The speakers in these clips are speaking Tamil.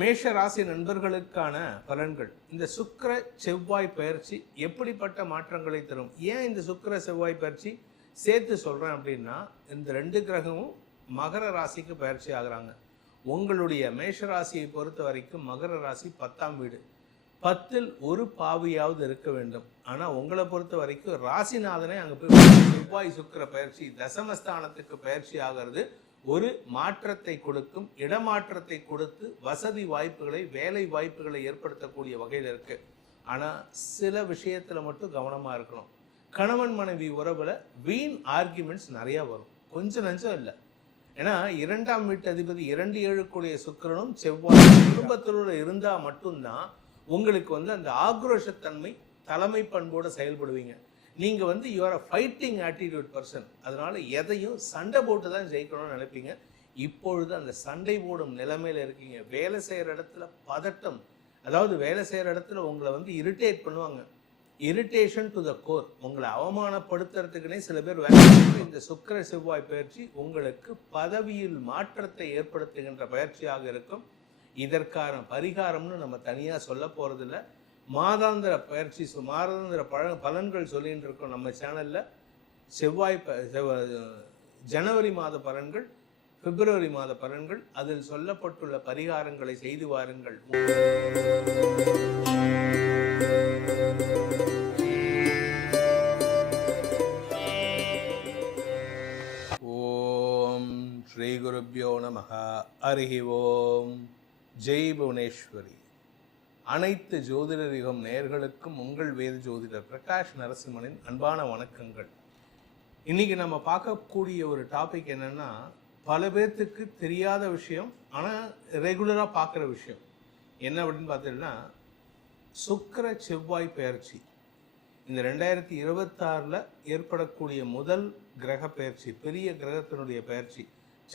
மேஷ ராசி நண்பர்களுக்கான பலன்கள். இந்த சுக்கிர செவ்வாய் பயிற்சி எப்படிப்பட்ட மாற்றங்களை தரும்? ஏன் இந்த சுக்கிர செவ்வாய் பயிற்சி சேர்த்து சொல்றேன் அப்படின்னா, இந்த ரெண்டு கிரகமும் மகர ராசிக்கு பயிற்சி ஆகுறாங்க. உங்களுடைய மேஷ ராசியை பொறுத்த வரைக்கும் மகர ராசி 10ஆம் வீடு. 10ல் ஒரு பாவியாவது இருக்க வேண்டும். ஆனால் உங்களை பொறுத்த வரைக்கும் ராசிநாதனே அங்கே போய் செவ்வாய் சுக்கிர பயிற்சி தசமஸ்தானத்துக்கு பயிற்சி ஆகிறது. ஒரு மாற்றத்தை கொடுக்கும், இடமாற்றத்தை கொடுத்து வசதி வாய்ப்புகளை, வேலை வாய்ப்புகளை ஏற்படுத்தக்கூடிய வகையில் இருக்கு. ஆனால் சில விஷயத்தில் மட்டும் கவனமாக இருக்கணும். கணவன் மனைவி உறவில் வீண் ஆர்கியூமெண்ட்ஸ் நிறையா வரும், கொஞ்சம் நஞ்சம் இல்லை. ஏன்னா 2ஆம் வீட்டு அதிபதி 2-7 சுக்கிரனும் செவ்வாய் குடும்பத்தோடு இருந்தால் மட்டும்தான் உங்களுக்கு அந்த ஆக்ரோஷத்தன்மை, தலைமை பண்போடு செயல்படுவீங்க. நீங்கள் யூஆர் அ ஃபைட்டிங் ஆட்டிடியூட் பர்சன். அதனால எதையும் சண்டை போட்டு தான் ஜெயிக்கணும்னு நினைப்பீங்க. இப்பொழுது அந்த சண்டை போடும் நிலைமையில் இருக்கீங்க. வேலை செய்கிற இடத்துல பதட்டம், அதாவது வேலை செய்கிற இடத்துல உங்களை இரிட்டேட் பண்ணுவாங்க. Irritation to the core. உங்களை அவமானப்படுத்துறதுக்குன்னே சில பேர் வேலை. இந்த சுக்கிர செவ்வாய் பயிற்சி உங்களுக்கு பதவியில் மாற்றத்தை ஏற்படுத்துகின்ற பயிற்சியாக இருக்கும். இதற்கான பரிகாரம்னு நம்ம தனியாக சொல்ல போகிறதில்ல. மாதாந்திர பயிற்சி, மாதாந்திர பலன்கள் சொல்லிட்டு இருக்கோம் நம்ம சேனலில். ஜனவரி மாத பலன்கள், பிப்ரவரி மாத பலன்கள், அதில் சொல்லப்பட்டுள்ள பரிகாரங்களை செய்து வாருங்கள். ஓம் ஸ்ரீ குருப்யோ நமஹ. ஹரி ஓம். ஜெய் புவனேஸ்வரி. அனைத்து ஜோதிடர் யுகம் நேயர்களுக்கும் உங்கள் வேத ஜோதிடர் பிரகாஷ் நரசிம்மனின் அன்பான வணக்கங்கள். இன்னைக்கு நம்ம பார்க்கக்கூடிய ஒரு டாபிக் என்னன்னா, பல பேர்த்துக்கு தெரியாத விஷயம், ஆனால் ரெகுலராக பார்க்குற விஷயம் என்ன அப்படின்னு பார்த்தீங்கன்னா, சுக்கிர செவ்வாய் பயிற்சி. இந்த 2026 ஏற்படக்கூடிய முதல் கிரக பயிற்சி, பெரிய கிரகத்தினுடைய பயிற்சி.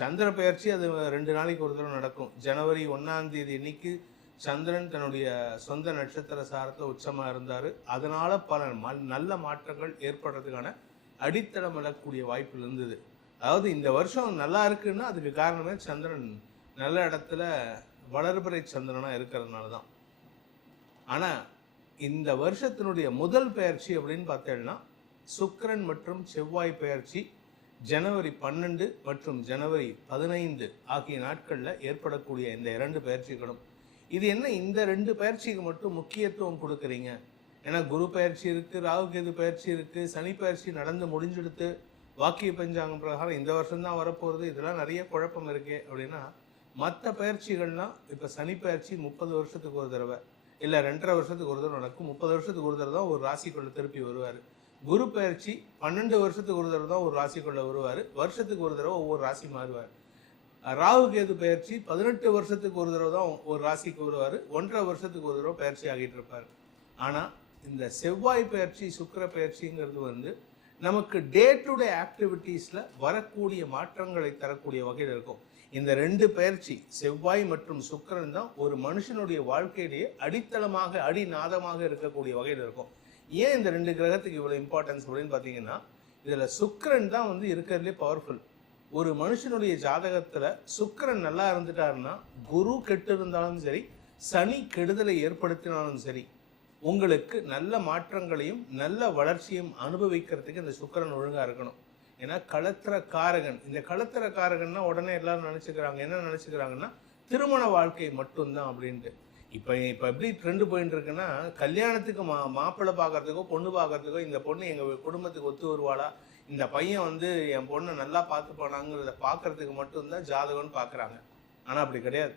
சந்திர பயிற்சி அது 2 நாளைக்கு ஒரு தடவை நடக்கும். ஜனவரி 1ஆம் தேதி அன்னைக்கு சந்திரன் தன்னுடைய சொந்த நட்சத்திர சாரத்தில் உச்சமாக இருந்தார். அதனால் பல நல்ல மாற்றங்கள் ஏற்படுறதுக்கான அடித்தளம் விடக்கூடிய வாய்ப்பு இருந்தது. அதாவது இந்த வருஷம் நல்லா இருக்குன்னா அதுக்கு காரணமே சந்திரன் நல்ல இடத்துல வளர்பிறை சந்திரனாக இருக்கிறதுனால தான். ஆனால் இந்த வருஷத்தினுடைய முதல் பயிற்சி அப்படின்னு பார்த்தேன்னா, சுக்கிரன் மற்றும் செவ்வாய் பயிற்சி ஜனவரி 12 மற்றும் ஜனவரி 15 ஆகிய நாட்களில் ஏற்படக்கூடிய இந்த 2 பயிற்சிகளும். இது என்ன, இந்த 2 பயிற்சிக்கு மட்டும் முக்கியத்துவம் கொடுக்குறீங்க? ஏன்னா குரு பயிற்சி இருக்குது, ராகுகேது பயிற்சி இருக்குது, சனி பயிற்சி நடந்து முடிஞ்செடுத்து வாக்கிய பஞ்சாங்கம் பிரகாரம் இந்த வருஷம்தான் வரப்போகிறது, இதெல்லாம் நிறைய குழப்பம் இருக்கே அப்படின்னா, மற்ற பயிற்சிகள்லாம் இப்போ சனி பயிற்சி 30 வருஷத்துக்கு ஒரு தடவை, இல்லை 2.5 வருஷத்துக்கு ஒரு தடவை நடக்கும். 30 வருஷத்துக்கு ஒரு தடவை தான் ஒரு ராசிக்குள்ள திருப்பி வருவார். குரு பயிற்சி 12 வருஷத்துக்கு ஒரு தடவை தான் ஒரு ராசிக்குள்ள வருவார். வருஷத்துக்கு ஒரு தடவை ஒவ்வொரு ராசி மாறுவார். ராகுகேது பயிற்சி 18 வருஷத்துக்கு ஒரு தடவை தான் ஒரு ராசிக்கு வருவார். 1.5 வருஷத்துக்கு ஒரு தடவை பயிற்சி ஆகிட்டு இருப்பார். ஆனால் இந்த செவ்வாய் பயிற்சி, சுக்கிர பயிற்சிங்கிறது நமக்கு டே டு டே ஆக்டிவிட்டீஸில் வரக்கூடிய மாற்றங்களை தரக்கூடிய வகையில் இருக்கும். இந்த 2 பயிற்சி, செவ்வாய் மற்றும் சுக்கிரன் தான் ஒரு மனுஷனுடைய வாழ்க்கையிலேயே அடித்தளமாக, அடிநாதமாக இருக்கக்கூடிய வகையில் இருக்கும். ஏன் இந்த 2 கிரகத்துக்கு இவ்வளோ இம்பார்ட்டன்ஸ் அப்படின்னு பார்த்தீங்கன்னா, இதில் சுக்கிரன் தான் இருக்கிறதுலே பவர்ஃபுல். ஒரு மனுஷனுடைய ஜாதகத்தில் சுக்கிரன் நல்லா இருந்துட்டாருன்னா, குரு கெட்டு இருந்தாலும் சரி, சனி கெடுதலை ஏற்படுத்தினாலும் சரி, உங்களுக்கு நல்ல மாற்றங்களையும் நல்ல வளர்ச்சியும் அனுபவிக்கிறதுக்கு இந்த சுக்கிரன் ஒழுங்காக இருக்கணும். ஏன்னா களத்திர காரகன். இந்த களத்திர காரகன்னா உடனே எல்லாரும் நினச்சிக்கிறாங்க, என்ன நினச்சிக்கிறாங்கன்னா திருமண வாழ்க்கை மட்டும்தான் அப்படின்ட்டு. இப்போ எப்படி ட்ரெண்டு போயிட்டு இருக்குன்னா, கல்யாணத்துக்கு மாப்பிள்ளை பார்க்கறதுக்கோ பொண்ணு பார்க்கறதுக்கோ, இந்த பொண்ணு எங்கள் குடும்பத்துக்கு ஒத்து வருவாளா, இந்த பையன் என் பொண்ணை நல்லா பார்த்து போனாங்கிறத பார்க்கறதுக்கு மட்டும்தான் ஜாதகம்னு பார்க்குறாங்க. ஆனால் அப்படி கிடையாது.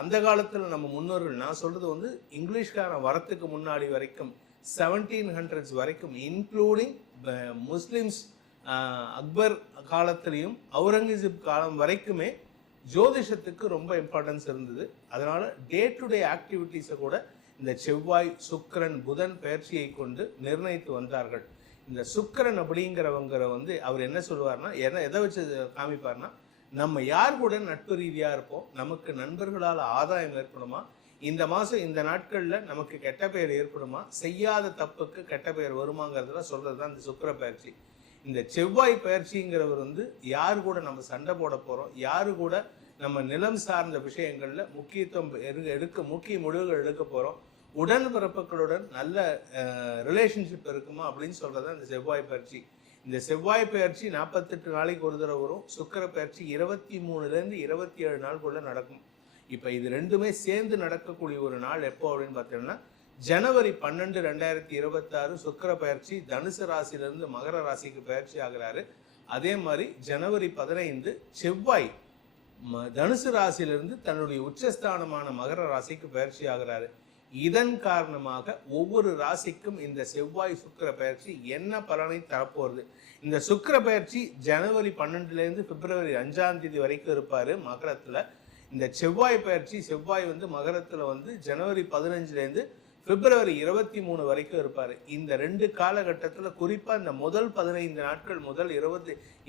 அந்த காலத்தில் நம்ம முன்னோர்கள், நான் சொல்கிறது இங்கிலீஷ்கார வரத்துக்கு முன்னாடி வரைக்கும் 1700s வரைக்கும், இன்க்ளூடிங் முஸ்லிம்ஸ் அக்பர் காலத்திலையும் அவுரங்கசீப் காலம் வரைக்குமே ஜோதிஷத்துக்கு ரொம்ப இம்பார்ட்டன்ஸ் இருந்தது. அதனால் டே டு டே ஆக்டிவிட்டீஸை கூட இந்த செவ்வாய், சுக்கிரன், புதன் பயிற்சியை கொண்டு நிர்ணயித்து வந்தார்கள். இந்த சுக்கிரன் அப்படிங்கிறவங்க அவர் என்ன சொல்லுவார்னா, எதை வச்சு காமிப்பார்னா, நம்ம யார் கூட நட்பு ரீதியாக இருப்போம், நமக்கு நண்பர்களால் ஆதாயம் ஏற்படுமா, இந்த மாதம் இந்த நாட்களில் நமக்கு கெட்ட பெயர் ஏற்படுமா, செய்யாத தப்புக்கு கெட்ட பெயர் வருமாங்கிறதுலாம் சொல்கிறது தான் இந்த சுக்கிர பயிற்சி. இந்த செவ்வாய் பயிற்சிங்கிறவர் யாரு கூட நம்ம சண்டை போட போகிறோம், யாரு கூட நம்ம நிலம் சார்ந்த விஷயங்கள்ல முக்கிய முடிவுகள் எடுக்க போறோம். உடன்பிறப்புகளுடன் நல்ல ரிலேஷன்ஷிப் இருக்குமா அப்படின்னு சொல்றது இந்த செவ்வாய் பயிற்சி. இந்த செவ்வாய் பயிற்சி 48 நாளைக்கு ஒரு தடவை வரும். சுக்கிர பயிற்சி 23லேருந்து 27 நாளுக்குள்ள நடக்கும். இப்போ இது ரெண்டுமே சேர்ந்து நடக்கக்கூடிய ஒரு நாள் எப்போ அப்படின்னு பார்த்தீங்கன்னா ஜனவரி 12, 2026 சுக்கிர பயிற்சி தனுசு ராசியிலிருந்து மகர ராசிக்கு பயிற்சி ஆகிறாரு. அதே மாதிரி ஜனவரி 15 செவ்வாய் தனுசு ராசியிலிருந்து தன்னுடைய உச்சஸ்தானமான மகர ராசிக்கு பயிற்சி ஆகிறாரு. இதன் காரணமாக ஒவ்வொரு ராசிக்கும் இந்த செவ்வாய் சுக்கிர பயிற்சி என்ன பலனை தரப்போறது. இந்த சுக்கிர பயிற்சி ஜனவரி 12லேருந்து பிப்ரவரி 5ஆம் தேதி வரைக்கும் இருப்பாரு மகரத்துல. இந்த செவ்வாய் பயிற்சி செவ்வாய் மகரத்துல ஜனவரி 15லேருந்து பிப்ரவரி 23 வரைக்கும் இருப்பாரு. இந்த 2 காலகட்டத்துல குறிப்பா இந்த முதல் 15 நாட்கள் முதல்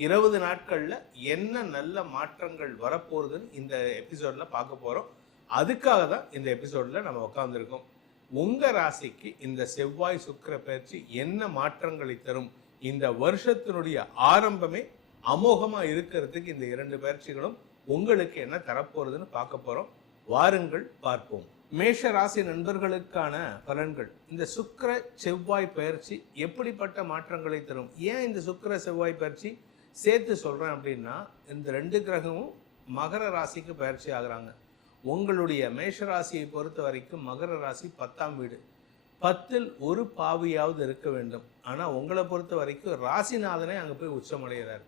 20 நாட்கள்ல என்ன நல்ல மாற்றங்கள் வரப்போகுதுன்னு இந்த எபிசோட்ல பார்க்க போறோம். அதுக்காக தான் இந்த எபிசோட்ல நம்ம உட்கார்ந்துருக்கோம். உங்க ராசிக்கு இந்த செவ்வாய் சுக்கிர பயிற்சி என்ன மாற்றங்களை தரும், இந்த வருஷத்தினுடைய ஆரம்பமே அமோகமா இருக்கிறதுக்கு இந்த 2 பயிற்சிகளும் உங்களுக்கு என்ன தரப்போறதுன்னு பார்க்க போறோம். வாருங்கள் பார்ப்போம். மேஷ ராசி நண்பர்களுக்கான பலன்கள். இந்த சுக்கிர செவ்வாய் பயிற்சி எப்படிப்பட்ட மாற்றங்களை தரும்? ஏன் இந்த சுக்கிர செவ்வாய் பயிற்சி சேர்த்து சொல்றேன் அப்படின்னா, இந்த 2 கிரகமும் மகர ராசிக்கு பயிற்சி ஆகுறாங்க. உங்களுடைய மேஷ ராசியை பொறுத்த வரைக்கும் மகர ராசி 10ஆம் வீடு. 10ல் ஒரு பாவியாவது இருக்க வேண்டும். ஆனால் உங்களை பொறுத்த வரைக்கும் ராசிநாதனே அங்கே போய் உச்சமடைகிறார்.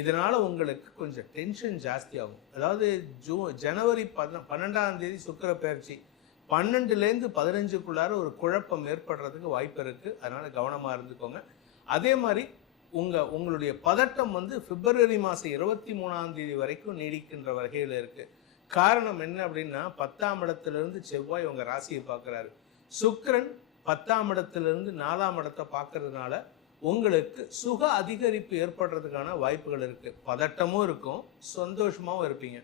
இதனால உங்களுக்கு கொஞ்சம் டென்ஷன் ஜாஸ்தி ஆகும். அதாவது ஜனவரி 12ஆம் தேதி சுக்கிர பயிற்சி 12லேருந்து 15க்குள்ளார ஒரு குழப்பம் ஏற்படுறதுக்கு வாய்ப்பு இருக்கு. அதனால கவனமா இருந்துக்கோங்க. அதே மாதிரி உங்களுடைய பதட்டம் பிப்ரவரி மாதம் 23ஆம் தேதி வரைக்கும் நீடிக்கின்ற வகையில் இருக்கு. காரணம் என்ன அப்படின்னா 10ஆம் இடத்திலிருந்து செவ்வாய் உங்க ராசியை பார்க்குறாரு. சுக்கிரன் 10ஆம் இடத்திலிருந்து 4ஆம் இடத்தை பார்க்கறதுனால உங்களுக்கு சுக அதிகரிப்பு ஏற்படுறதுக்கான வாய்ப்புகள் இருக்கு. பதட்டமும் இருக்கும், சந்தோஷமாகவும் இருப்பீங்க.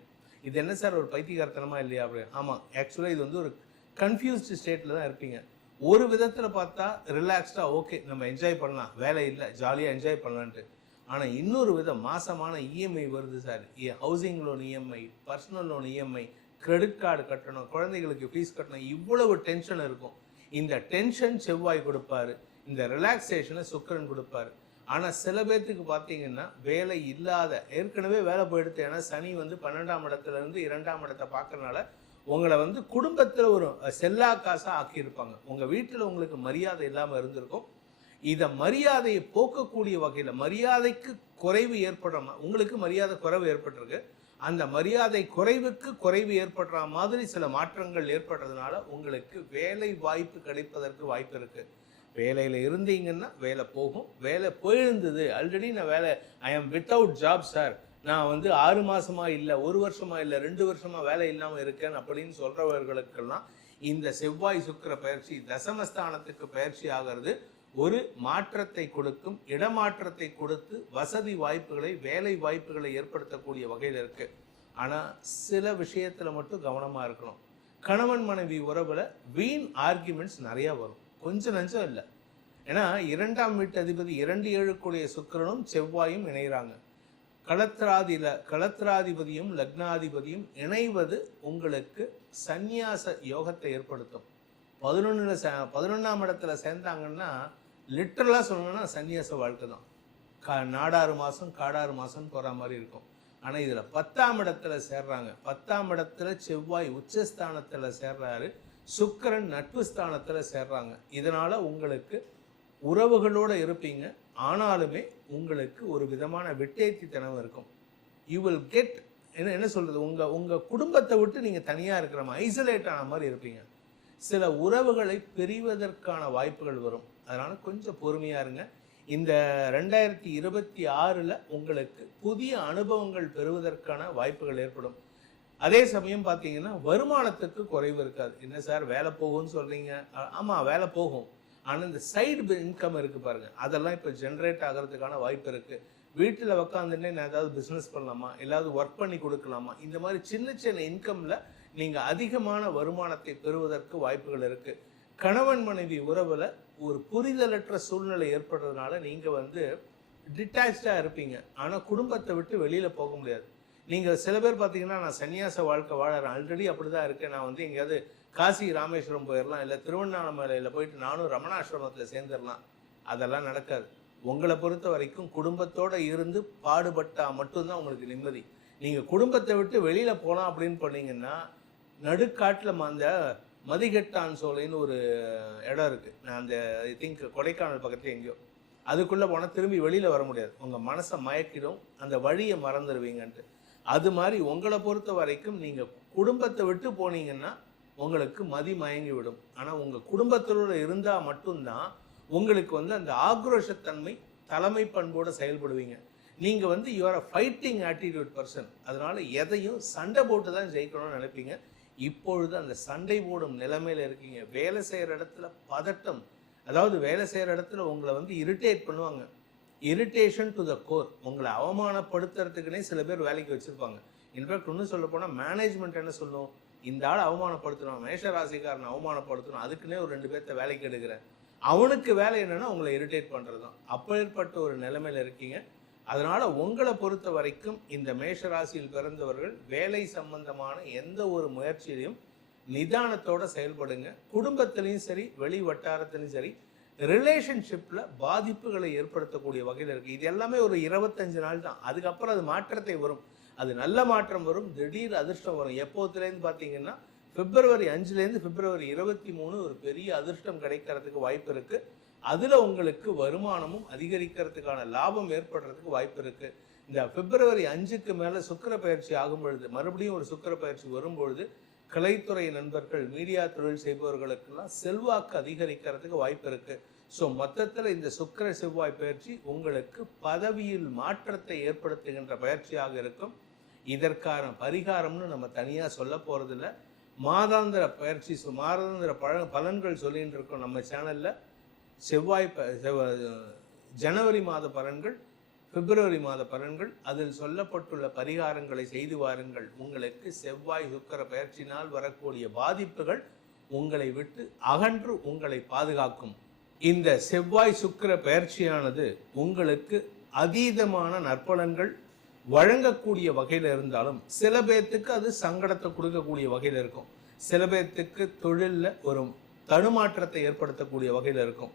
இது என்ன சார் ஒரு பைத்தியகாரத்தனமா இல்லையா அப்படின்னு? ஆமாம், ஆக்சுவலாக இது ஒரு கன்ஃபியூஸ்டு ஸ்டேட்டில் தான் இருப்பீங்க. ஒரு விதத்தில் பார்த்தா ரிலாக்ஸ்டாக ஓகே நம்ம என்ஜாய் பண்ணலாம், வேலை இல்லை ஜாலியாக என்ஜாய் பண்ணலான்ட்டு. ஆனால் இன்னொரு விதம் மாசமான இஎம்ஐ வருது sir, housing loan EMI, personal loan EMI, credit card கட்டணும், குழந்தைகளுக்கு ஃபீஸ் கட்டணும், இவ்வளவு டென்ஷன் இருக்கும். இந்த டென்ஷன் செவ்வாய் கொடுப்பாரு, இந்த ரிலாக்ஸேஷனை சுக்கிரன் கொடுப்பாரு. ஆனால் சில பேர்த்துக்கு பார்த்தீங்கன்னா வேலை இல்லாத, ஏற்கனவே வேலை போயிடுது. ஏன்னா சனி 12ஆம் இடத்துலேருந்து 2ஆம் இடத்தை பார்க்கறதுனால உங்களை குடும்பத்தில் ஒரு செல்லா காசாக ஆக்கியிருப்பாங்க. உங்கள் வீட்டில் உங்களுக்கு மரியாதை இல்லாமல் இருந்திருக்கும். இதை மரியாதையை போக்கக்கூடிய வகையில், மரியாதைக்கு குறைவு ஏற்படுற, உங்களுக்கு மரியாதை குறைவு ஏற்பட்டிருக்கு, அந்த மரியாதை குறைவு ஏற்படுற மாதிரி சில மாற்றங்கள் ஏற்படுறதுனால உங்களுக்கு வேலை வாய்ப்பு கிடைப்பதற்கு வாய்ப்பு இருக்கு. வேலையில் இருந்தீங்கன்னா வேலை போகும். வேலை போயிருந்தது ஆல்ரெடி, நான் வேலை ஐ ஆம் வித்தவுட் ஜாப் சார், நான் 6 மாசமா இல்லை, 1 வருஷமா இல்லை, 2 வருஷமா வேலை இல்லாமல் இருக்கேன் அப்படின்னு சொல்றவர்களுக்கெல்லாம் இந்த செவ்வாய் சுக்கிர பயிற்சி தசமஸ்தானத்துக்கு பயிற்சி ஆகிறது ஒரு மாற்றத்தை கொடுக்கும். இடமாற்றத்தை கொடுத்து வசதி வாய்ப்புகளை, வேலை வாய்ப்புகளை ஏற்படுத்தக்கூடிய வகையில் இருக்கு. ஆனால் சில விஷயத்தில் மட்டும் கவனமாக இருக்கணும். கணவன் மனைவி உறவில் வீண் ஆர்கியூமெண்ட்ஸ் நிறையா வரும், கொஞ்சம் நஞ்சம் இல்லை. ஏன்னா 2ஆம் வீட்டு அதிபதி 2-7 சுக்கிரனும் செவ்வாயும் இணைகிறாங்க. களத்திராதிபதியும் லக்னாதிபதியும் இணைவது உங்களுக்கு சந்நியாச யோகத்தை ஏற்படுத்தும். 11ஆம் இடத்துல சேர்ந்தாங்கன்னா லிட்டரலாக சொல்லணும்னா சன்னியாச வாழ்க்கை தான். நாடாறு மாதம் காடாறு மாதம் போகிற மாதிரி இருக்கும். ஆனால் இதில் 10ஆம் இடத்துல சேர்றாங்க. 10ஆம் இடத்துல செவ்வாய் உச்சஸ்தானத்தில் சேர்றாரு, சுக்கிரன் நட்பு ஸ்தானத்தில் சேர்றாங்க. இதனால் உங்களுக்கு உறவுகளோடு இருப்பீங்க. ஆனாலுமே உங்களுக்கு ஒரு விதமான வெட்டேத்தித்தனம் இருக்கும். யூ வில் கெட் என்ன சொல்கிறது, உங்கள் குடும்பத்தை விட்டு நீங்கள் தனியாக இருக்கிற மாதிரி, ஐசோலேட் ஆன மாதிரி இருப்பீங்க. சில உறவுகளை பிரிவதற்கான வாய்ப்புகள் வரும். அதனால் கொஞ்சம் பொறுமையாக இருங்க. இந்த 2026 உங்களுக்கு புதிய அனுபவங்கள் பெறுவதற்கான வாய்ப்புகள் ஏற்படும். அதே சமயம் பார்த்தீங்கன்னா வருமானத்துக்கு குறைவு இருக்காது. என்ன சார் வேலை போகும்னு சொல்கிறீங்க? ஆமாம், வேலை போகும். ஆனால் இந்த சைடு இன்கம் இருக்குது பாருங்கள், அதெல்லாம் இப்போ ஜென்ரேட் ஆகிறதுக்கான வாய்ப்பு இருக்குது. வீட்டில் உக்காந்துட்டே நான் ஏதாவது பிஸ்னஸ் பண்ணலாமா, ஏதாவது ஒர்க் பண்ணி கொடுக்கலாமா, இந்த மாதிரி சின்ன சின்ன இன்கமில் நீங்கள் அதிகமான வருமானத்தை பெறுவதற்கு வாய்ப்புகள் இருக்குது. கணவன் மனைவி உறவில் ஒரு புரிதலற்ற சூழ்நிலை ஏற்படுறதுனால நீங்கள் டிட்டாச்சாக இருப்பீங்க. ஆனால் குடும்பத்தை விட்டு வெளியில் போக முடியாது. நீங்கள் சில பேர் பார்த்தீங்கன்னா நான் சன்னியாச வாழ்க்கை வாழறேன், ஆல்ரெடி அப்படி தான் இருக்கேன், நான் வந்து எங்கேயாவது காசி ராமேஸ்வரம் போயிடலாம், இல்லை திருவண்ணாமலையில் போயிட்டு நானும் ரமணாசிரமத்தில் சேர்ந்துடலாம். அதெல்லாம் நடக்காது. உங்களை பொறுத்த வரைக்கும் குடும்பத்தோடு இருந்து பாடுபட்டால் மட்டும்தான் உங்களுக்கு நிம்மதி. நீங்கள் குடும்பத்தை விட்டு வெளியில் போகலாம் அப்படின்னு பண்ணீங்கன்னா நடுக்காட்டில் அந்த மதிகெட்டான் சோலைன்னு ஒரு இடம் இருக்குது. நான் அந்த ஐ திங்க் கொடைக்கானல் பக்கத்தில் எங்கேயோ, அதுக்குள்ளே போனால் திரும்பி வெளியில் வர முடியாது. உங்கள் மனசை மயக்கிடும், அந்த வழியை மறந்துடுவீங்கன்ட்டு. அது மாதிரி உங்களை பொறுத்த வரைக்கும் நீங்கள் குடும்பத்தை விட்டு போனீங்கன்னா உங்களுக்கு மதி மயங்கி விடும். ஆனால் உங்கள் குடும்பத்தோடு இருந்தால் மட்டும்தான் உங்களுக்கு வந்து அந்த ஆக்ரோஷத்தன்மை தலைமை பண்போடு செயல்படுவீங்க. நீங்கள் வந்து யூஆர் அ ஃபைட்டிங் ஆட்டிடியூட் பர்சன். அதனால் எதையும் சண்டை போட்டு தான் ஜெயிக்கணும்னு நினைப்பீங்க. இப்பொழுது அந்த சண்டை போடும் நிலைமையில் இருக்கீங்க. வேலை செய்கிற இடத்துல பதட்டம், அதாவது வேலை செய்கிற இடத்துல உங்களை வந்து இரிட்டேட் பண்ணுவாங்க. Irritation to the core. உங்களை அவமானப்படுத்துறதுக்குன்னே சில பேர் வேலைக்கு வச்சுருப்பாங்க. இன்ஃபேக்ட் இன்னும் சொல்ல போனால் மேனேஜ்மெண்ட் என்ன சொல்லும், இந்த ஆள் அவமானப்படுத்தணும், மேஷராசிக்காரனை அவமானப்படுத்தணும், அதுக்குன்னே ஒரு 2 பேர்த்த வேலைக்கு எடுக்கிறேன். அவனுக்கு வேலை என்னென்னா உங்களை இரிட்டேட் பண்ணுறது தான். அப்பேற்பட்ட ஒரு நிலைமையில் இருக்கீங்க. அதனால் உங்களை பொறுத்த வரைக்கும் இந்த மேஷராசியில் பிறந்தவர்கள் வேலை சம்பந்தமான எந்த ஒரு முயற்சியிலையும் நிதானத்தோடு செயல்படுங்க. குடும்பத்திலையும் சரி, வெளி வட்டாரத்திலையும் சரி, ரிலேஷன்ஷிப்பில் பாதிப்புகளை ஏற்படுத்தக்கூடிய வகையில் இருக்குது. இது எல்லாமே ஒரு 25 நாள் தான். அதுக்கப்புறம் அது மாற்றத்தை வரும். அது நல்ல மாற்றம் வரும், திடீர் அதிர்ஷ்டம் வரும். எப்போதுலேருந்து பார்த்தீங்கன்னா பிப்ரவரி 5லேருந்து பிப்ரவரி 23 ஒரு பெரிய அதிர்ஷ்டம் கிடைக்கிறதுக்கு வாய்ப்பு இருக்குது. அதில் உங்களுக்கு வருமானமும் அதிகரிக்கிறதுக்கான லாபம் ஏற்படுறதுக்கு வாய்ப்பு இருக்குது. இந்த பிப்ரவரி 5க்கு மேலே சுக்கிர பயிற்சி ஆகும் பொழுது, மறுபடியும் ஒரு சுக்கிர பயிற்சி வரும்பொழுது கலைத்துறை நண்பர்கள், மீடியா தொழில் செய்பவர்களுக்கெல்லாம் செல்வாக்கு அதிகரிக்கிறதுக்கு வாய்ப்பு இருக்குது. ஸோ மொத்தத்தில் இந்த சுக்கிர செவ்வாய் பயிற்சி உங்களுக்கு பதவியில் மாற்றத்தை ஏற்படுத்துகின்ற பயிற்சியாக இருக்கும். இதற்கான பரிகாரம்னு நம்ம தனியாக சொல்ல போகிறதில்ல. மாதாந்திர பயிற்சி, மாதாந்திர பலன்கள் சொல்லிகிட்டு இருக்கோம் நம்ம சேனலில். ஜனவரி மாத பலன்கள், பிப்ரவரி மாத பலன்கள், அதில் சொல்லப்பட்டுள்ள பரிகாரங்களை செய்து வாருங்கள். உங்களுக்கு செவ்வாய் சுக்கிர பயிற்சினால் வரக்கூடிய பாதிப்புகள் உங்களை விட்டு அகன்று உங்களை பாதுகாக்கும். இந்த செவ்வாய் சுக்கிர பயிற்சியானது உங்களுக்கு அதீதமான நற்பலன்கள் வழங்கக்கூடிய வகையில் இருந்தாலும் சில பேர்த்துக்கு அது சங்கடத்தை கொடுக்கக்கூடிய வகையில் இருக்கும். சில பேர்த்துக்கு தொழிலில் ஒரு தடுமாற்றத்தை ஏற்படுத்தக்கூடிய வகையில் இருக்கும்.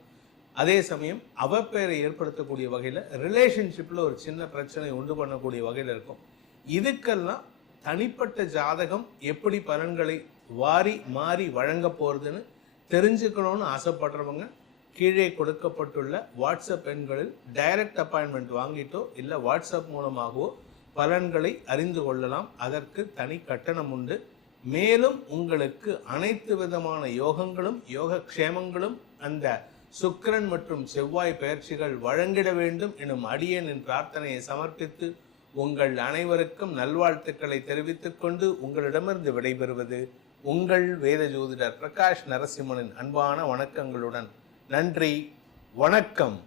அதே சமயம் அவப்பெயரை ஏற்படுத்தக்கூடிய வகையில், ரிலேஷன்ஷிப்பில் ஒரு சின்ன பிரச்சனை உண்டு பண்ணக்கூடிய வகையில் இருக்கும். இதுக்கெல்லாம் தனிப்பட்ட ஜாதகம் எப்படி பலன்களை வாரி மாறி வழங்க போகிறதுன்னு தெரிஞ்சுக்கணும்னு ஆசைப்படுறவங்க கீழே கொடுக்கப்பட்டுள்ள வாட்ஸ்அப் எண்களில் டைரக்ட் அப்பாயின்மெண்ட் வாங்கிட்டோ இல்லை வாட்ஸ்அப் மூலமாகவோ பலன்களை அறிந்து கொள்ளலாம். அதற்கு தனி கட்டணம் உண்டு. மேலும் உங்களுக்கு அனைத்து விதமான யோகங்களும் யோகக்ஷேமங்களும் அந்த சுக்கிரன் மற்றும் செவ்வாய் பயிற்சிகள் வழங்கிட வேண்டும் எனும் அடியேனின் பிரார்த்தனையை சமர்ப்பித்து உங்கள் அனைவருக்கும் நல்வாழ்த்துக்களை தெரிவித்துக் கொண்டு உங்களிடமிருந்து விடைபெறுவது உங்கள் வேத ஜோதிடர் பிரகாஷ் நரசிம்மனின் அன்பான வணக்கங்களுடன். நன்றி, வணக்கம்.